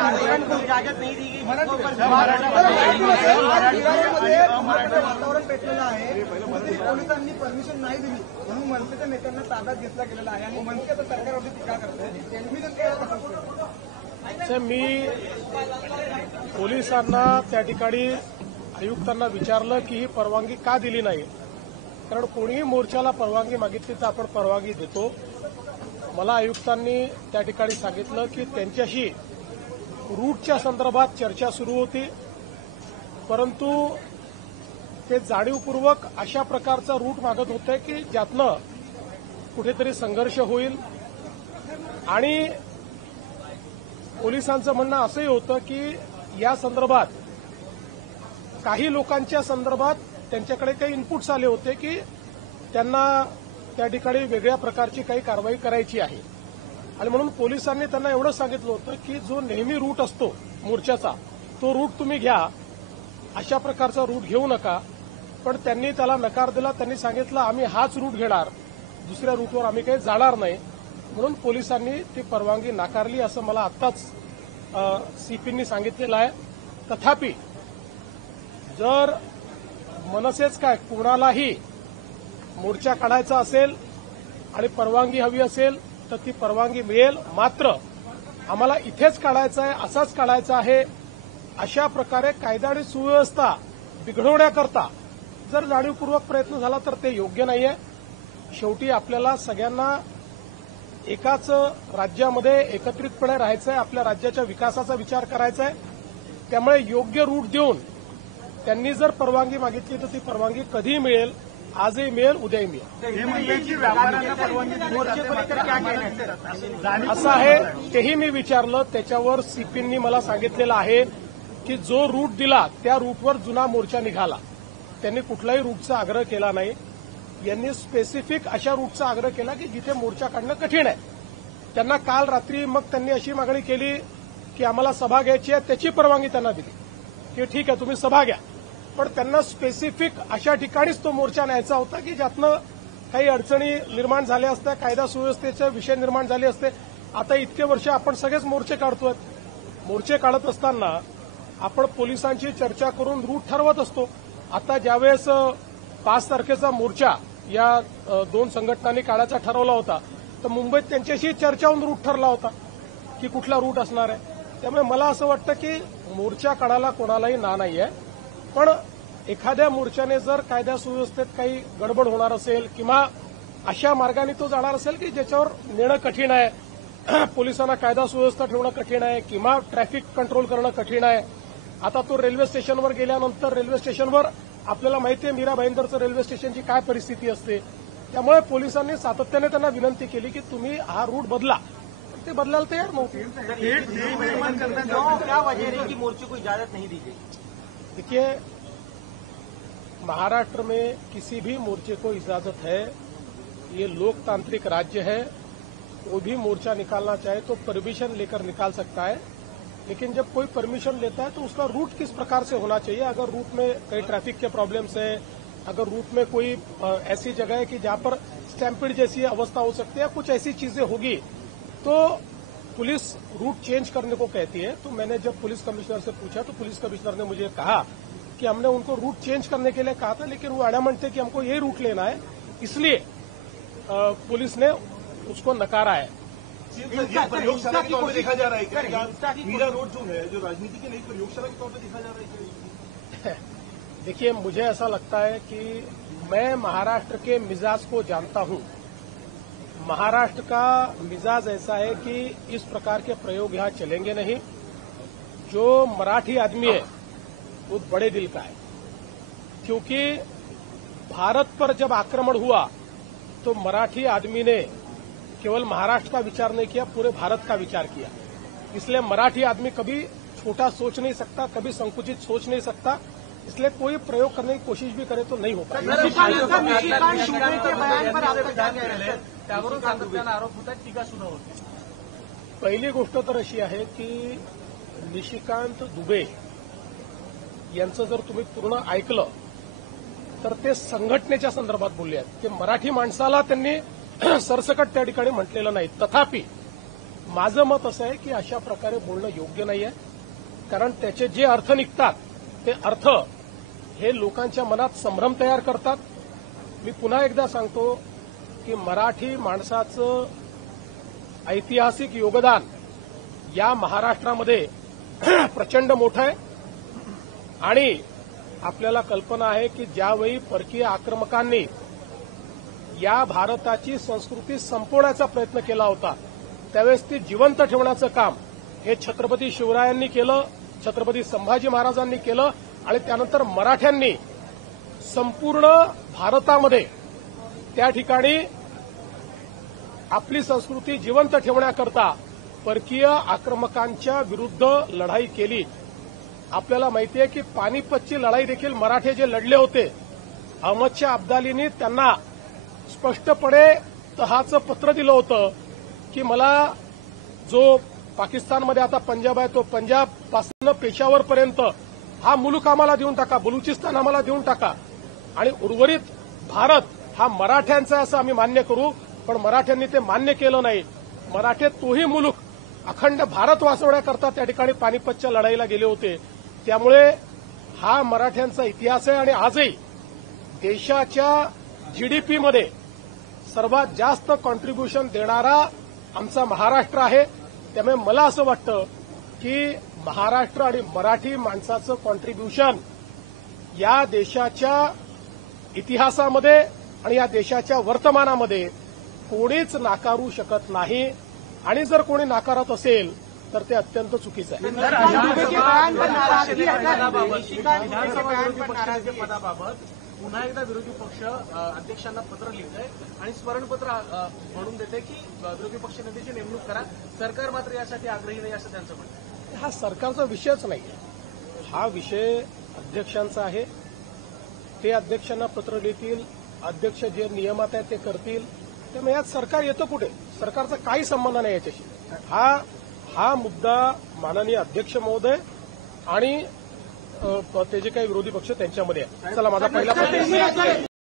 आंदोलन को इजाजत नहीं दी गई। वातावरण पेटलेलं आहे। पोलिसांनी परमिशन नाही दिली म्हणून मनसेच्या नेत्यांना ताब्यात घेतला गेलेला आहे आणि मनसे आता सरकारवरती टीका करते। तुम्ही तर मी पोलिसांना त्या ठिकाणी आयुक्तांना विचारलं की ही परवानगी का दिली नाही, कारण कोणीही मोर्चाला परवानगी मागितली तर आपण परवानगी देतो। मला आयुक्तांनी त्या ठिकाणी सांगितलं की त्यांच्याशी रूटच्या संदर्भात चर्चा सुरू होती, परंतु ते जाणीवपूर्वक अशा प्रकारचा रूट मागत होते की ज्यातनं कुठेतरी संघर्ष होईल। आणि पोलिसांचं म्हणणं असंही होतं की या संदर्भात काही लोकांच्या संदर्भात त्यांच्याकडे काही इनपुट्स आले होते की त्यांना त्या ठिकाणी वेगळ्या प्रकारची काही कारवाई करायची आहे आणि म्हणून पोलिसांनी त्यांना एवढं सांगितलं होतं की जो नेहमी रूट असतो मोर्चाचा तो रूट तुम्ही घ्या, अशा प्रकारचा रूट घेऊ नका। पण त्यांनी त्याला नकार दिला। त्यांनी सांगितलं आम्ही हाच रूट घेणार, दुसऱ्या रूटवर आम्ही काही जाणार नाही, म्हणून पोलिसांनी ती परवानगी नाकारली असं मला आत्ताच सीपींनी सांगितलेलं आहे। तथापि जर मनसेच काय कोणालाही मोर्चा काढायचा असेल आणि परवानगी हवी असेल तर ती परवानगी मिळेल। मात्र आम्हाला इथेच काढायचं आहे, असाच काढायचा आहे, अशा प्रकारे कायदा आणि सुव्यवस्था बिघडवण्याकरता जर जाणीवपूर्वक प्रयत्न झाला तर ते योग्य नाहीये। शेवटी आपल्याला सगळ्यांना एकाच राज्यामध्ये एकत्रितपणे राहायचं आहे, आपल्या राज्याच्या विकासाचा विचार करायचा आहे। त्यामुळे योग्य रूट देऊन त्यांनी जर परवानगी मागितली तर ती परवानगी कधीही मिळेल, आजही मिळेल, उद्याही मिळेल। असं आहे तेही मी विचारलं, त्याच्यावर सीपींनी मला सांगितलेलं आहे की जो रूट दिला त्या रूटवर जुना मोर्चा निघाला, त्यांनी कुठल्याही रूटचा आग्रह केला नाही। यांनी स्पेसिफिक अशा रूटचा आग्रह केला की जिथे मोर्चा काढणं कठीण आहे। त्यांना काल रात्री मग त्यांनी अशी मागणी केली की आम्हाला सभा घ्यायची आहे, त्याची परवानगी त्यांना दिली की ठीक आहे तुम्ही सभा घ्या, पण त्यांना स्पेसिफिक अशा ठिकाणीच तो मोर्चा न्यायचा होता की ज्यातनं काही अडचणी निर्माण झाल्या असत्या, कायदा सुव्यवस्थेचे विषय निर्माण झाले असते। आता इतके वर्ष आपण सगळेच मोर्चे काढतोय, मोर्चे काढत असताना आपण पोलिसांची चर्चा करून रूट ठरवत असतो। आता ज्यावेळेस 5 तारखेचा मोर्चा या दोन संघटनांनी काढायचा ठरवला होता तर मुंबईत त्यांच्याशी चर्चा होऊन रूट ठरला होता की कुठला रूट असणार आहे। त्यामुळे मला असं वाटतं की मोर्चा काढायला कोणालाही ना नाहीये, पण एखाद्या मोर्चाने जर कायदा सुव्यवस्थेत काही गडबड होणार असेल किंवा अशा मार्गाने तो जाणार असेल की ज्याच्यावर नेणं कठीण आहे, पोलिसांना कायदा सुव्यवस्था ठेवणं कठीण आहे किंवा ट्रॅफिक कंट्रोल करणं कठीण आहे। आता तो रेल्वे स्टेशनवर गेल्यानंतर रेल्वे स्टेशनवर आपल्याला माहिती आहे मीरा भाईंदरचं रेल्वे स्टेशनची काय परिस्थिती असते। त्यामुळे पोलिसांनी सातत्याने त्यांना विनंती केली की तुम्ही हा रूट बदला, ते बदलायला तयार नव्हते। क्या वजह रही कि मोर्चे को इजाजत नहीं दी गई? देखिए, महाराष्ट्र में किसी भी मोर्चे को इजाजत है, ये लोकतांत्रिक राज्य है, कोई भी मोर्चा निकालना चाहे तो परमिशन लेकर निकाल सकता है। लेकिन जब कोई परमिशन लेता है तो उसका रूट किस प्रकार से होना चाहिए। अगर रूट में कई ट्रैफिक के प्रॉब्लम्स है, अगर रूट में कोई ऐसी जगह है कि जहां पर स्टैम्पिड जैसी अवस्था हो सकती है, कुछ ऐसी चीजें होगी तो पुलिस रूट चेंज करने को कहती है। तो मैंने जब पुलिस कमिश्नर से पूछा तो पुलिस कमिश्नर ने मुझे कहा कि हमने उनको रूट चेंज करने के लिए कहा था, लेकिन वो एडमंट थे कि हमको ये रूट लेना है, इसलिए पुलिस ने उसको नकारा है। प्रयोगशाला के तौर पर देखा जा रहा है क्या मीरा रोड जो है, जो राजनीति की नई प्रयोगशाला के तौर पर देखा जा रहा है? देखिए, मुझे ऐसा लगता है कि मैं महाराष्ट्र के मिजाज को जानता हूं। महाराष्ट्र का मिजाज ऐसा है कि इस प्रकार के प्रयोग यहां चलेंगे नहीं। जो मराठी आदमी है वो बड़े दिल का है, क्योंकि भारत पर जब आक्रमण हुआ तो मराठी आदमी ने केवल महाराष्ट्र का विचार नहीं किया, पूरे भारत का विचार किया। इसलिए मराठी आदमी कभी छोटा सोच नहीं सकता, कभी संकुचित सोच नहीं सकता, इसलिए कोई प्रयोग करने की कोशिश भी करे तो नहीं हो पाएगा। आरोप होता है, टीका सुद्धा होती। पहिली गोष्ट तर अशी आहे की निशिकांत दुबे यांचं जर तुम्ही पूर्ण ऐकलं तर ते संघटनेच्या संदर्भात बोलले आहेत की मराठी माणसाला त्यांनी सरसकट त्या ठिकाणी म्हटलेलं नाही. तथापि माझं मत असं आहे की अशा प्रकारे बोलणं योग्य नाही आहे, कारण त्याचे जे अर्थ निघतात ते अर्थ हे लोकांच्या मनात संभ्रम तयार करतात. मी पुन्हा एकदा सांगतो की मराठी माणसाचं ऐतिहासिक योगदान या महाराष्ट्रामध्ये प्रचंड मोठं आहे आणि आपल्याला कल्पना आहे की ज्यावेळी परकीय आक्रमकांनी या भारताची संस्कृती संपवण्याचा प्रयत्न केला होता त्यावेळेस ती जिवंत ठेवण्याचं काम हे छत्रपती शिवरायांनी केलं, छत्रपती संभाजी महाराजांनी केलं आणि त्यानंतर मराठ्यांनी संपूर्ण भारतामध्ये त्या ठिकाणी आपली संस्कृती जिवंत ठेवण्याकरता परकीय आक्रमकांच्या विरुद्ध लढाई केली. आपल्याला माहिती आहे की पानिपतची लढाई देखील मराठे जे लढले होते, अहमदशाह अब्दालींनी त्यांना स्पष्टपणे तहाचं पत्र दिलं होतं की मला जो पाकिस्तानमध्ये आता पंजाब आहे तो पंजाबपासून पेशावरपर्यंत हा मुलूक आम्हाला देऊन टाका, बलुचिस्तान आम्हाला देऊन टाका आणि उर्वरित भारत हा मराठ्यांचा असं आम्ही मान्य करू. पण मराठ्यांनी ते मान्य केलं नाही. मराठे तोही मुलूक अखंड भारत वाचवण्याकरता त्या ठिकाणी पानिपतच्या लढाईला गेले होते. त्यामुळे हा मराठ्यांचा इतिहास आहे आणि आजही देशाच्या जीडीपीमध्ये सर्वात जास्त कॉन्ट्रीब्युशन देणारा आमचा महाराष्ट्र आहे. त्यामुळे मला असं वाटतं की महाराष्ट्र आणि मराठी माणसाचं कॉन्ट्रीब्युशन या देशाच्या इतिहासामध्ये आणि या देशाच्या वर्तमानामध्ये कोणीच नाकारू शकत नाही आणि जर कोणी नाकारत असेल तर ते अत्यंत चुकीचं आहे. पदाबाबत पुन्हा एकदा विरोधी पक्ष अध्यक्षांना पत्र लिहितंय आणि स्मरणपत्र म्हणून देते की विरोधी पक्ष नेत्याची नेमणूक करा. सरकार मात्र यासाठी आग्रही नाही असं त्यांचं म्हणणं आहे. हा सरकारचा विषयच नाही. हा विषय अध्यक्षांचा आहे. ते अध्यक्षांना पत्र लिहितील, अध्यक्ष जे नियमात आहे ते करतील. त्यामुळे यात सरकार येतं कुठे? सरकारचा काही संबंध नाही याच्याशी. हा मुद्दा माननीय अध्यक्ष महोदय आणि ते जे काही विरोधी पक्ष त्यांच्यामध्ये आहे. चला माझा पहिला